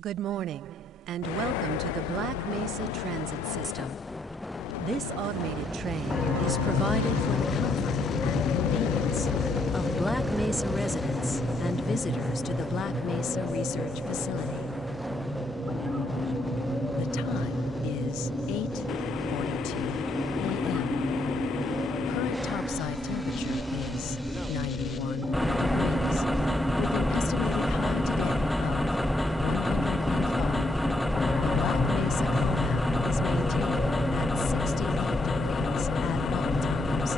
Good morning, and welcome to the Black Mesa Transit System. This automated train is provided for the comfort and convenience of Black Mesa residents and visitors to the Black Mesa Research Facility. The time is 8:42 a.m. Current topside temperature is 91 degrees, with an estimated high today of 105. The Black Mesa compound is maintained at 68 degrees at all times.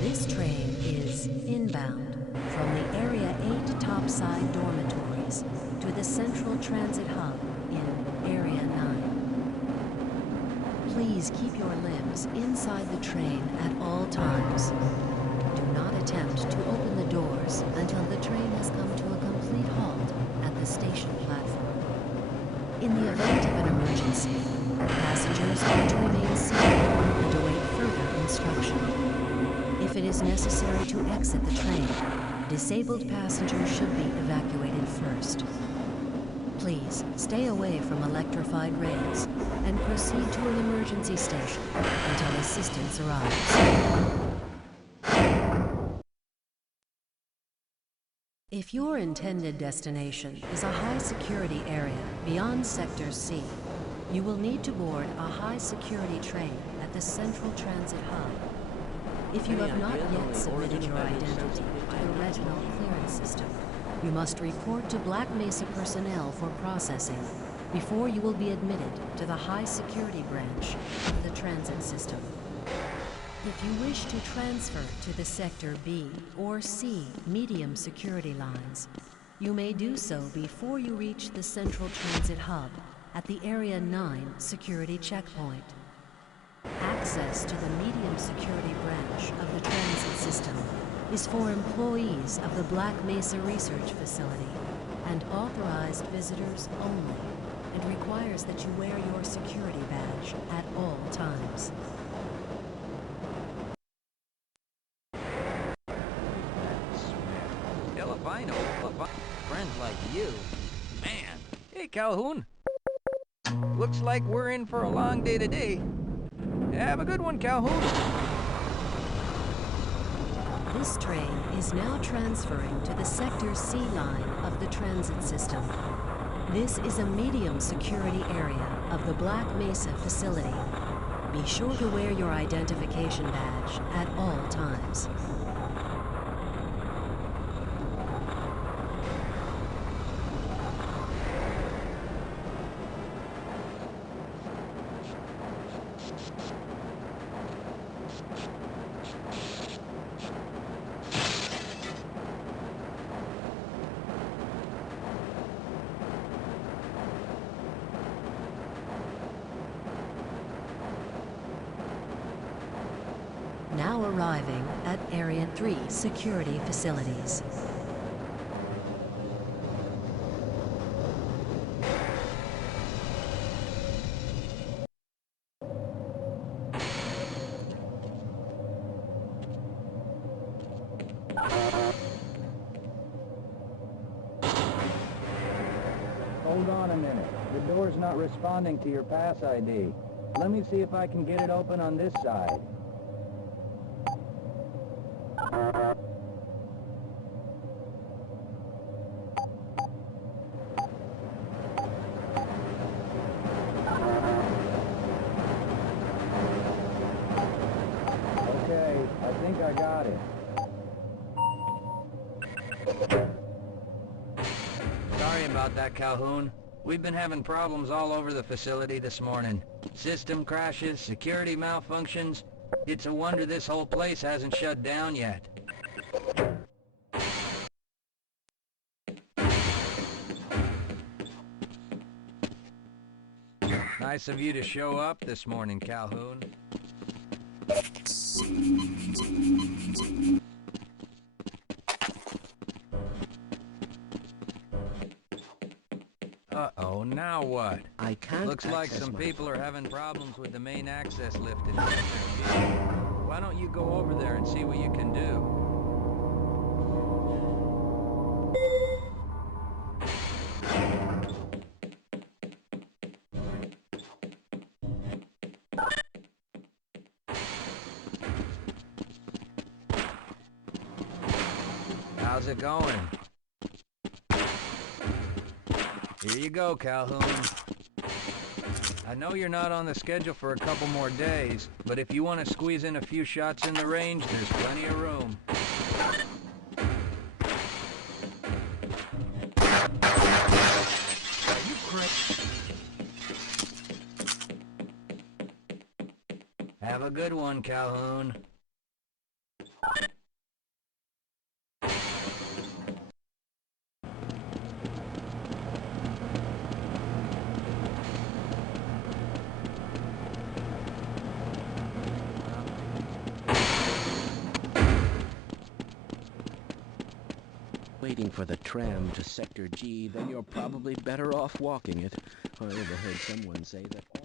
This train is inbound from the Area 8 topside dormitories to the Central Transit Hub in Area 9. Please keep your limbs inside the train at all times. Do not attempt to open the doors until the train has come to a complete halt at the station platform. In the event of an emergency, passengers are to remain seated and await further instruction. If it is necessary to exit the train, disabled passengers should be evacuated first. Please stay away from electrified rails and proceed to an emergency station until assistance arrives. If your intended destination is a high-security area beyond Sector C, you will need to board a high-security train at the Central Transit Hub. If you have not yet submitted your identity to the retinal clearance system, you must report to Black Mesa personnel for processing before you will be admitted to the high-security branch of the transit system. If you wish to transfer to the Sector B or C medium security lines, you may do so before you reach the Central Transit Hub at the Area 9 security checkpoint. Access to the medium security branch of the transit system is for employees of the Black Mesa Research Facility and authorized visitors only, and requires that you wear your security badge at all times. Albino, friends like you. Man. Hey, Calhoun. Looks like we're in for a long day today. Have a good one, Calhoun. This train is now transferring to the Sector C line of the transit system. This is a medium security area of the Black Mesa facility. Be sure to wear your identification badge at all times. Now arriving at Area 3 security facilities. Hold on a minute. The door's not responding to your pass ID. Let me see if I can get it open on this side. Okay, I think I got it. Sorry about that, Calhoun. We've been having problems all over the facility this morning. System crashes, security malfunctions. It's a wonder this whole place hasn't shut down yet. Nice of you to show up this morning, Calhoun. Uh-oh, now what? I can't Looks like access some my people are phone. having problems with the main access lift in the Sector B. Why don't you go over there and see what you can do? How's it going? Here you go, Calhoun. I know you're not on the schedule for a couple more days, but if you want to squeeze in a few shots in the range, there's plenty of room. Are you crazy? Have a good one, Calhoun. Waiting for the tram to Sector G, then you're probably better off walking it. I overheard someone say that all...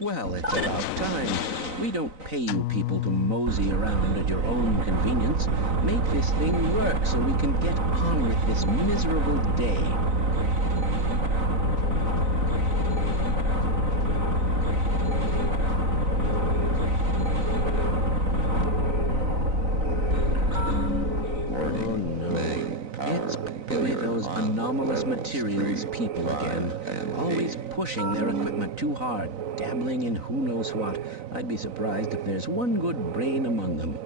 Well, it's about time. We don't pay you people to mosey around at your own convenience. Make this thing work so we can get on with this miserable day. Oh no, it's probably those anomalous materials people again. Always pushing their equipment too hard, dabbling in who knows what. I'd be surprised if there's one good brain among them.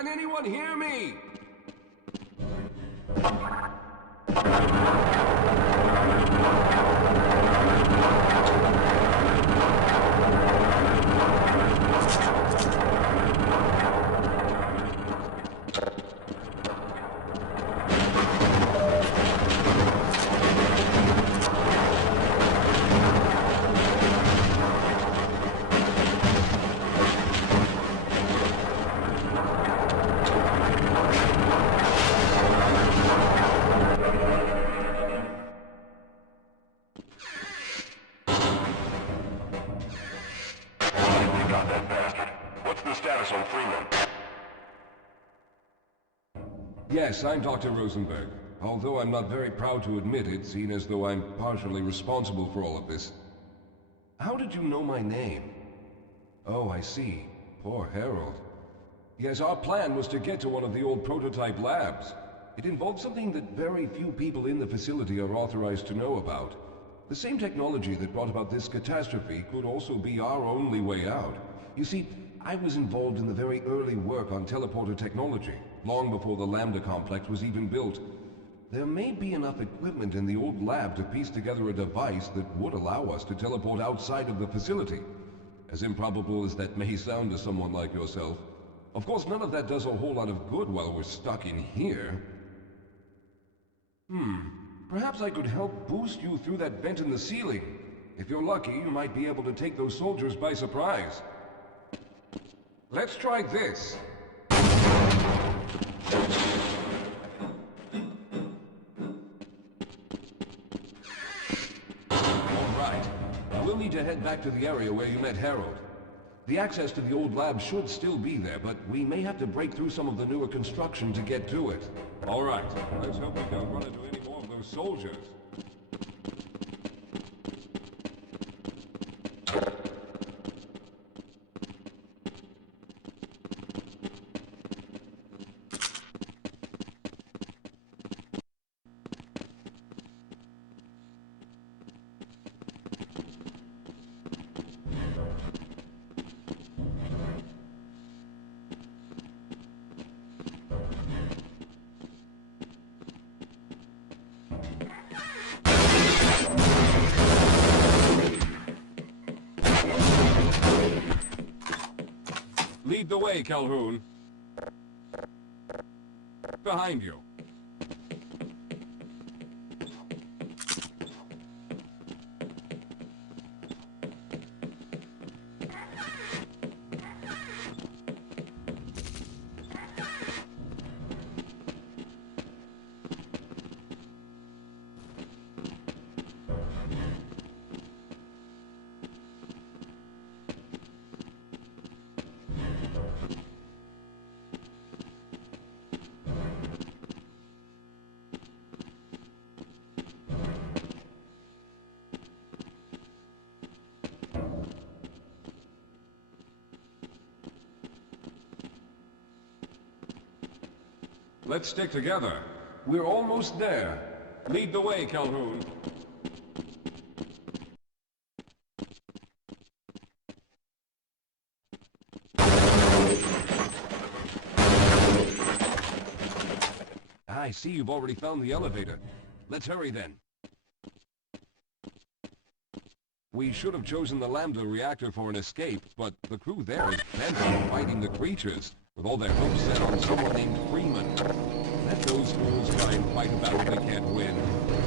Can anyone hear me? Yes, I'm Dr. Rosenberg. Although I'm not very proud to admit it, seeing as though I'm partially responsible for all of this. How did you know my name? Oh, I see. Poor Harold. Yes, our plan was to get to one of the old prototype labs. It involved something that very few people in the facility are authorized to know about. The same technology that brought about this catastrophe could also be our only way out. You see, I was involved in the very early work on teleporter technology, long before the Lambda complex was even built. There may be enough equipment in the old lab to piece together a device that would allow us to teleport outside of the facility. As improbable as that may sound to someone like yourself. Of course, none of that does a whole lot of good while we're stuck in here. Perhaps I could help boost you through that vent in the ceiling. If you're lucky, you might be able to take those soldiers by surprise. Let's try this. Alright. We'll need to head back to the area where you met Harold. The access to the old lab should still be there, but we may have to break through some of the newer construction to get to it. Alright. Let's hope we don't run into any more of those soldiers. Lead the way, Calhoun. Behind you. Let's stick together. We're almost there. Lead the way, Calhoun. I see you've already found the elevator. Let's hurry then. We should have chosen the Lambda reactor for an escape, but the crew there is bent on fighting the creatures, with all their hopes set on someone named Freeman. Let those fools try and fight a battle they can't win.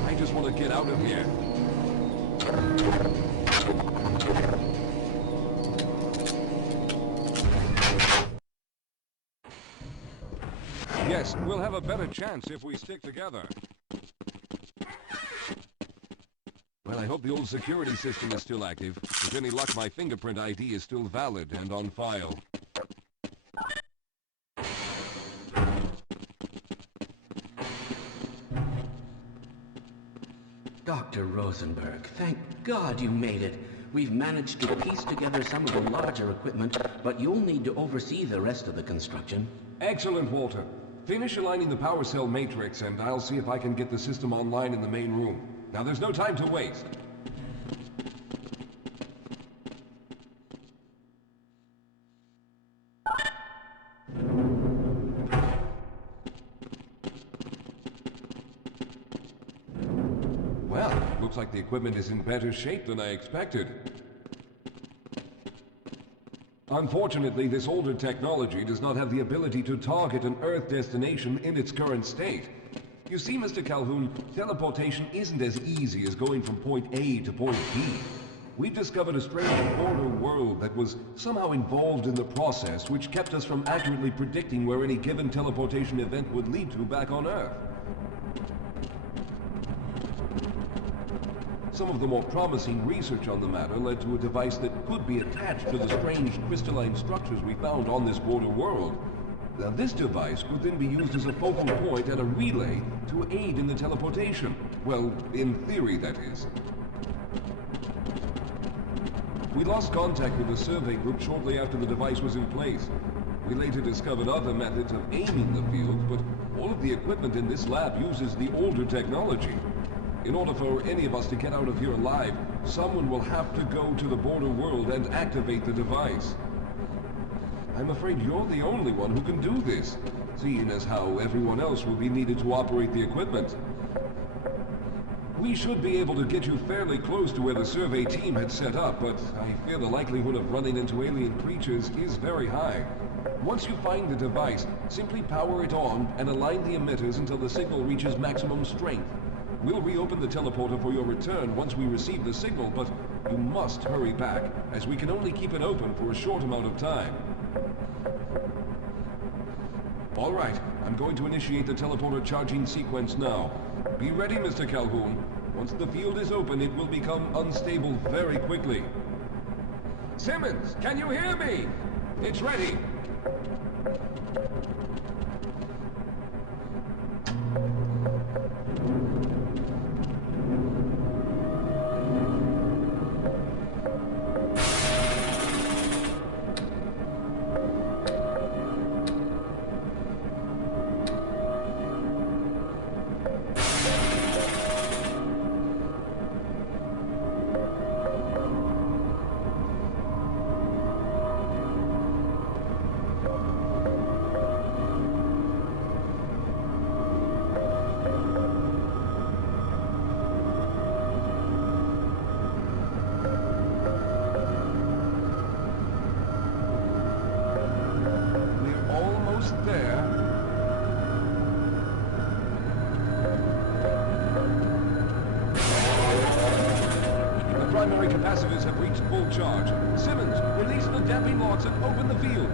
I just want to get out of here. Yes, we'll have a better chance if we stick together. Well, I hope the old security system is still active. With any luck, my fingerprint ID is still valid and on file. Dr. Rosenberg, thank God you made it. We've managed to piece together some of the larger equipment, but you'll need to oversee the rest of the construction. Excellent, Walter. Finish aligning the power cell matrix, and I'll see if I can get the system online in the main room. Now, there's no time to waste. looks like the equipment is in better shape than I expected. Unfortunately, this older technology does not have the ability to target an Earth destination in its current state. You see, Mr. Calhoun, teleportation isn't as easy as going from point A to point B. We've discovered a strange border world that was somehow involved in the process, which kept us from accurately predicting where any given teleportation event would lead to back on Earth. Some of the more promising research on the matter led to a device that could be attached to the strange crystalline structures we found on this border world. Now, this device could then be used as a focal point and a relay to aid in the teleportation. Well, in theory, that is. We lost contact with the survey group shortly after the device was in place. We later discovered other methods of aiming the field, but all of the equipment in this lab uses the older technology. In order for any of us to get out of here alive, someone will have to go to the border world and activate the device. I'm afraid you're the only one who can do this, seeing as how everyone else will be needed to operate the equipment. We should be able to get you fairly close to where the survey team had set up, but I fear the likelihood of running into alien creatures is very high. Once you find the device, simply power it on and align the emitters until the signal reaches maximum strength. We'll reopen the teleporter for your return once we receive the signal, but you must hurry back, as we can only keep it open for a short amount of time. All right, I'm going to initiate the teleporter charging sequence now. Be ready, Mr. Calhoun. Once the field is open, it will become unstable very quickly. Simmons, can you hear me? It's ready. Primary capacitors have reached full charge. Simmons, release the damping locks and open the field.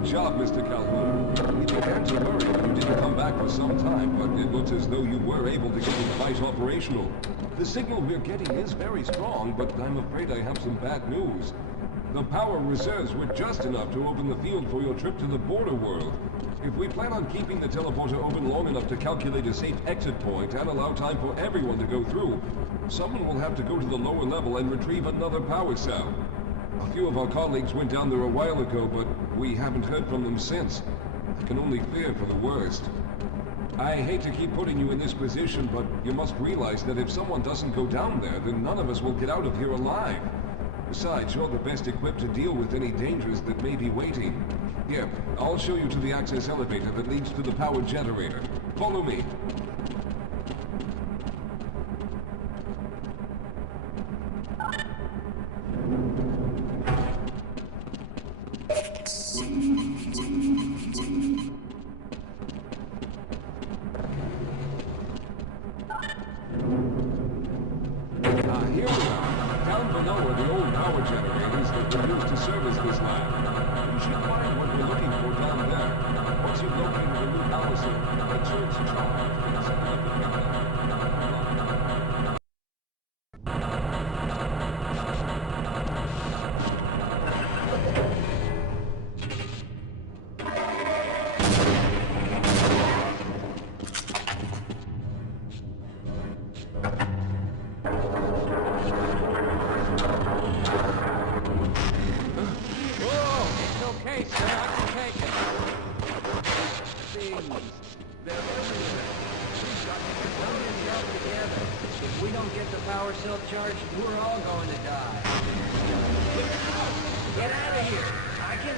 Good job, Mr. Calhoun. It began to worry when you didn't come back for some time, but it looks as though you were able to get the device operational. The signal we're getting is very strong, but I'm afraid I have some bad news. The power reserves were just enough to open the field for your trip to the border world. If we plan on keeping the teleporter open long enough to calculate a safe exit point and allow time for everyone to go through, someone will have to go to the lower level and retrieve another power cell. A few of our colleagues went down there a while ago, but we haven't heard from them since. I can only fear for the worst. I hate to keep putting you in this position, but you must realize that if someone doesn't go down there, then none of us will get out of here alive. Besides, you're the best equipped to deal with any dangers that may be waiting. Here, I'll show you to the access elevator that leads to the power generator. Follow me. Here we are. Down below are the old power generators that were used to service this lab. You should find what we're looking for down there. Once you've located the new power cell, make sure it's charged and set up the If we don't get the power cell charged, we're all going to die. Get out of here! I can...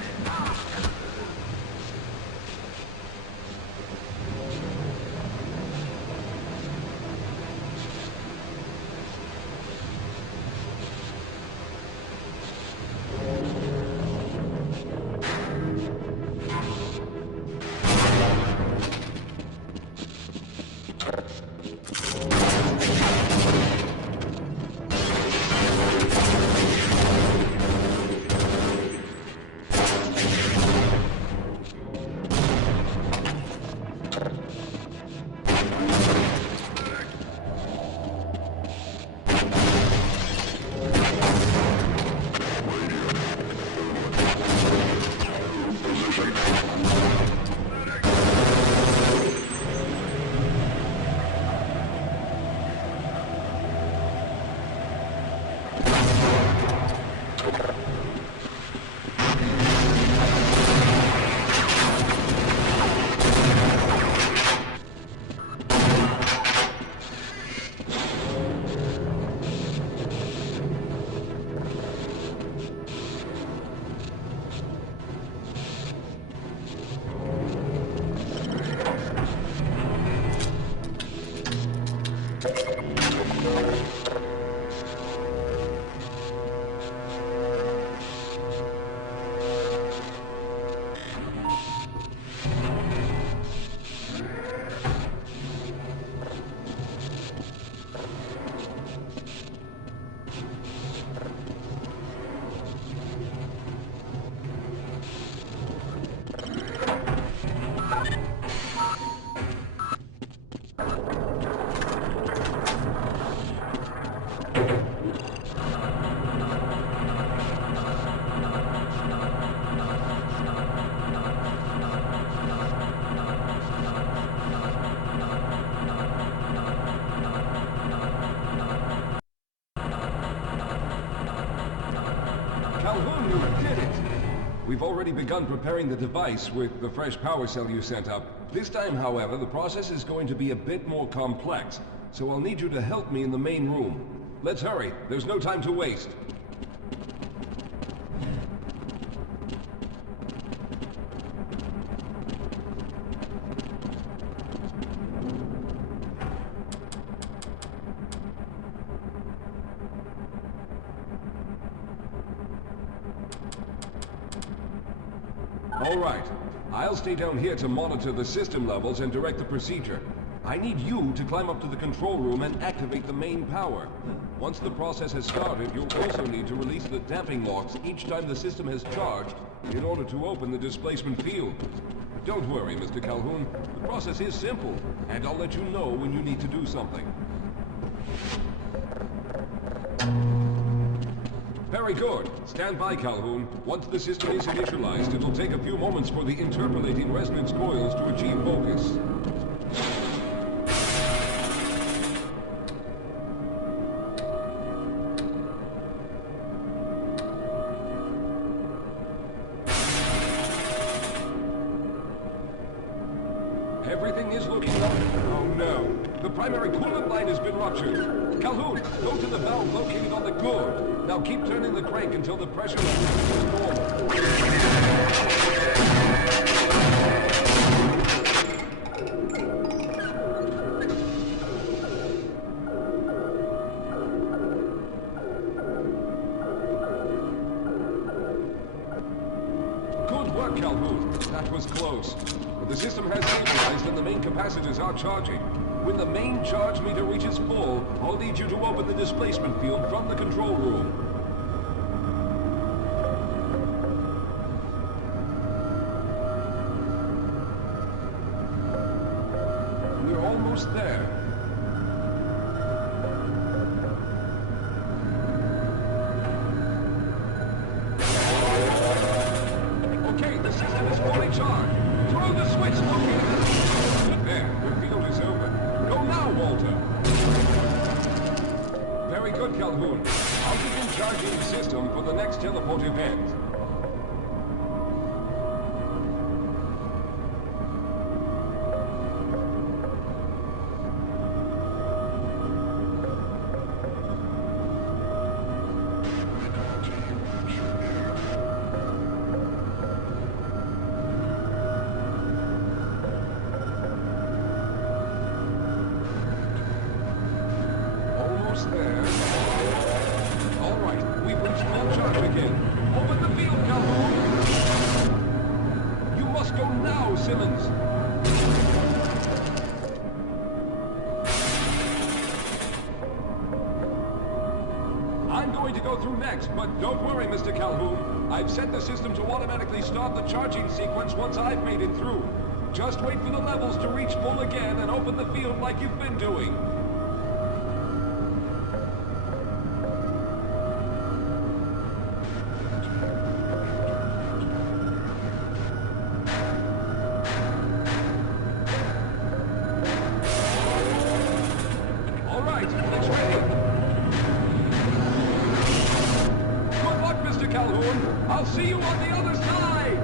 Calhoun, you did it! We've already begun preparing the device with the fresh power cell you sent up. This time, however, the process is going to be a bit more complex, so I'll need you to help me in the main room. Let's hurry. There's no time to waste. All right. I'll stay down here to monitor the system levels and direct the procedure. I need you to climb up to the control room and activate the main power. Once the process has started, you'll also need to release the damping locks each time the system has charged in order to open the displacement field. Don't worry, Mr. Calhoun. The process is simple, and I'll let you know when you need to do something. Very good. Stand by, Calhoun. Once the system is initialized, it'll take a few moments for the interpolating resonance coils to achieve focus. Everything is looking up. Oh no. The primary coolant line has been ruptured. Calhoun, go to the valve located on the gourd. Now keep turning the crank until the pressure level is normal. Good work, Calhoun. That was close. But the system has stabilized and the main capacitors are charging. When the main charge meter reaches full, I'll need you to open the displacement field from the control room. We're almost there. Okay, the system is fully charged. Throw the switch located. There, the field is open. Go now, Walter! Very good, Calhoun. I'll begin charging the system for the next teleport event. There. All right, we've reached full charge again. Open the field, Calhoun! You must go now, Simmons! I'm going to go through next, but don't worry, Mr. Calhoun. I've set the system to automatically start the charging sequence once I've made it through. Just wait for the levels to reach full again and open the field like you've been doing. Calhoun. I'll see you on the other side!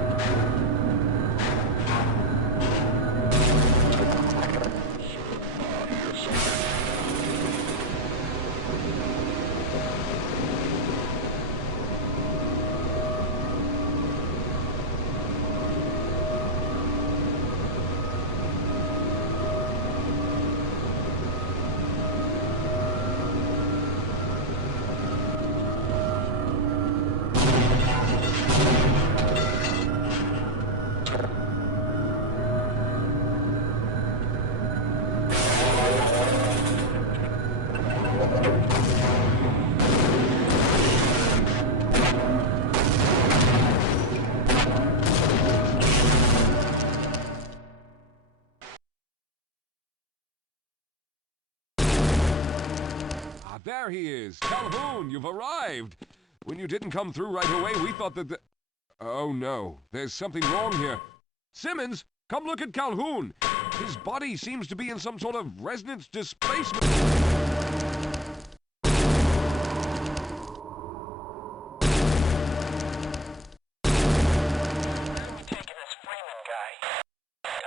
there he is. Calhoun, you've arrived. When you didn't come through right away, we thought that the... Oh no, there's something wrong here. Simmons, come look at Calhoun. His body seems to be in some sort of resonance displacement.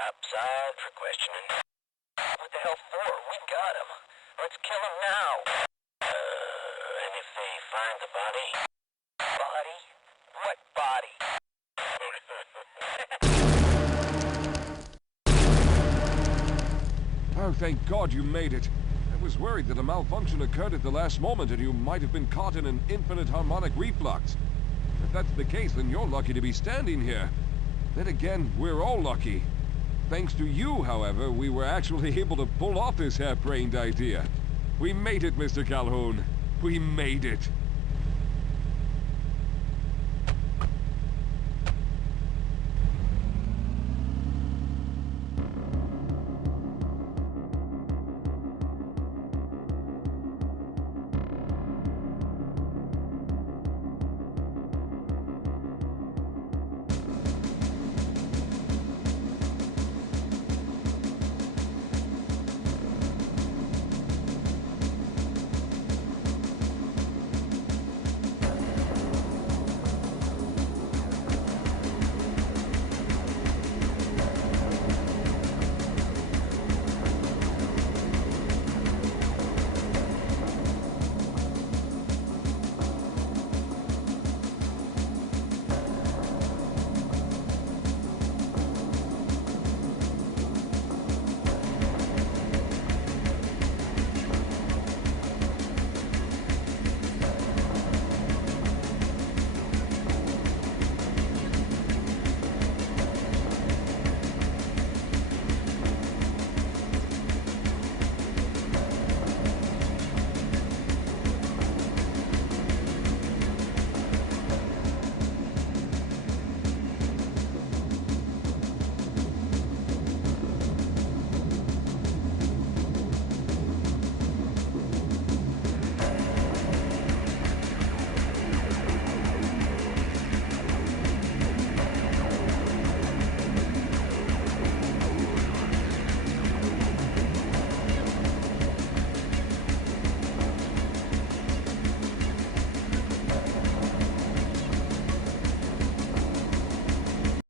Upside for questioning. What the hell for? We got him. Let's kill him now. And if they find the body? Body? What body? Oh, thank God you made it. I was worried that a malfunction occurred at the last moment and you might have been caught in an infinite harmonic reflux. If that's the case, then you're lucky to be standing here. Then again, we're all lucky. Thanks to you, however, we were actually able to pull off this harebrained idea. We made it, Mr. Calhoun. We made it.